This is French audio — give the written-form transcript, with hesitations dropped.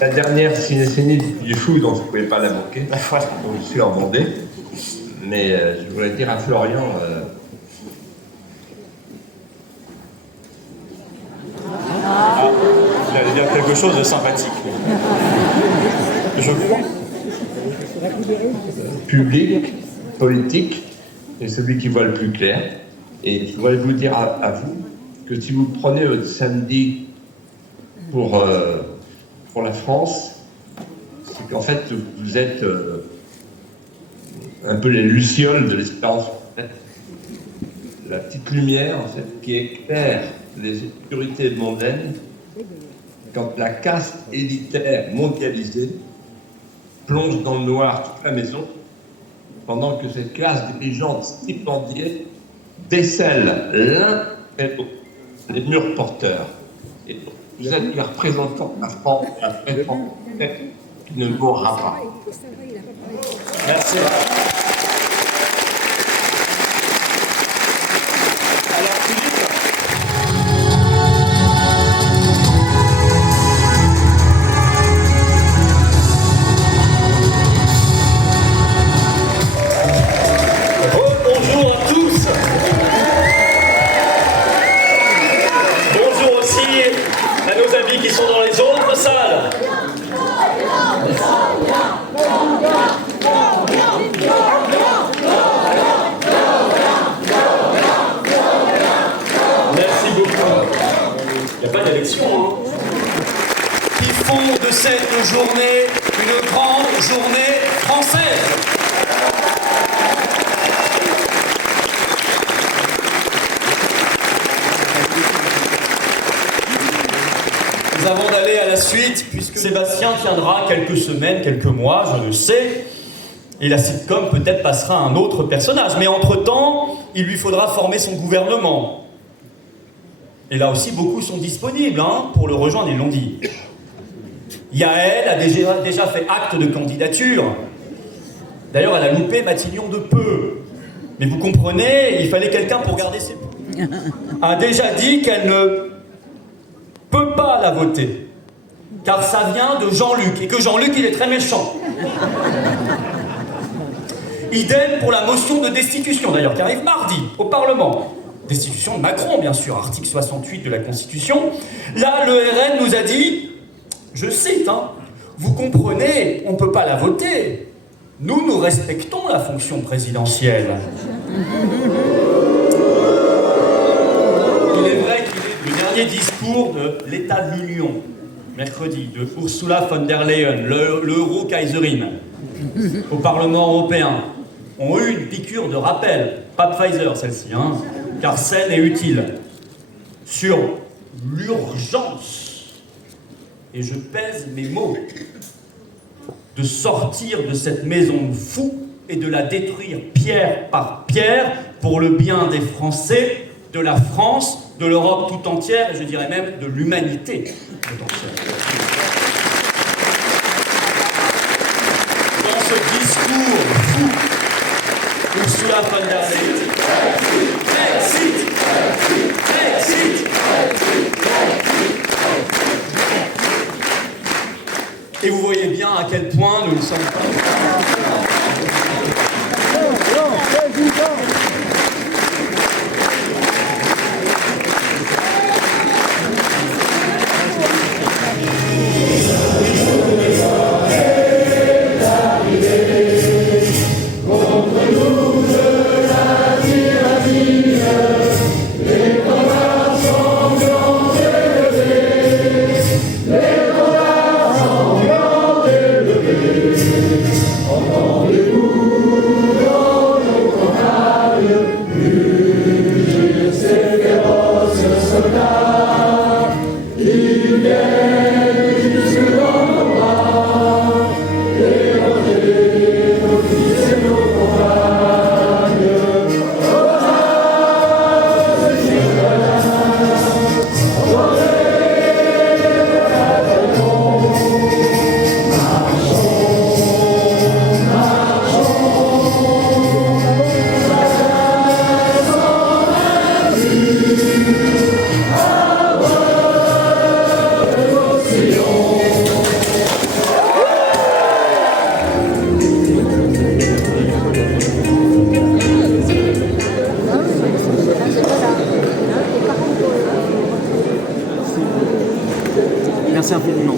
La dernière cinécénie du fou, donc je ne pouvais pas la manquer. Donc je suis en Vendée. Mais je voulais dire à Florian... il allait dire quelque chose de sympathique. Je crois. Public, politique, c'est celui qui voit le plus clair. Et je voudrais vous dire à vous que si vous prenez votre samedi pour la France, c'est qu'en fait, vous êtes un peu les lucioles de l'espérance. La petite lumière, en fait, qui éclaire les obscurités mondaines quand la caste élitaire mondialisée plonge dans le noir toute la maison, pendant que cette classe dirigeante stipendiée décèle l'un et l'autre les murs porteurs. Et vous êtes les représentants de la France, la France qui ne mourra pas. Merci. Alors Philippe, bonjour à tous. Bonjour aussi à nos amis qui sont dans les autres salles. Merci beaucoup. Il n'y a pas d'élection, hein. Qui font de cette journée une grande journée française. Nous avons d'aller à la suite, puisque Sébastien tiendra quelques semaines, quelques mois, je le sais, et la sitcom peut-être passera à un autre personnage. Mais entre-temps, il lui faudra former son gouvernement. Et là aussi, beaucoup sont disponibles pour le rejoindre, ils l'ont dit. Yael a déjà fait acte de candidature. D'ailleurs, elle a loupé Matignon de peu. Mais vous comprenez, il fallait quelqu'un pour garder ses... A déjà dit qu'elle ne peut pas la voter, car ça vient de Jean-Luc, et que Jean-Luc, il est très méchant. Idem pour la motion de destitution, d'ailleurs, qui arrive mardi, au Parlement. Destitution de Macron, bien sûr, article 68 de la Constitution. Là, le RN nous a dit, je cite, vous comprenez, on ne peut pas la voter. Nous respectons la fonction présidentielle. Il est vrai qu'il est le dernier discours de l'état de l'Union, mercredi, de Ursula von der Leyen, l'Euro-Kaiserin, au Parlement européen, ont eu une piqûre de rappel, pas de Pfizer celle-ci, car saine et utile, sur l'urgence, et je pèse mes mots, de sortir de cette maison de fous et de la détruire pierre par pierre pour le bien des Français, de la France, de l'Europe tout entière, et je dirais même de l'humanité tout entière. Dans ce discours fou, Ursula von der Leyen, Brexit, Brexit, et vous voyez bien à quel point nous ne sommes pas... Contre nous de la Non.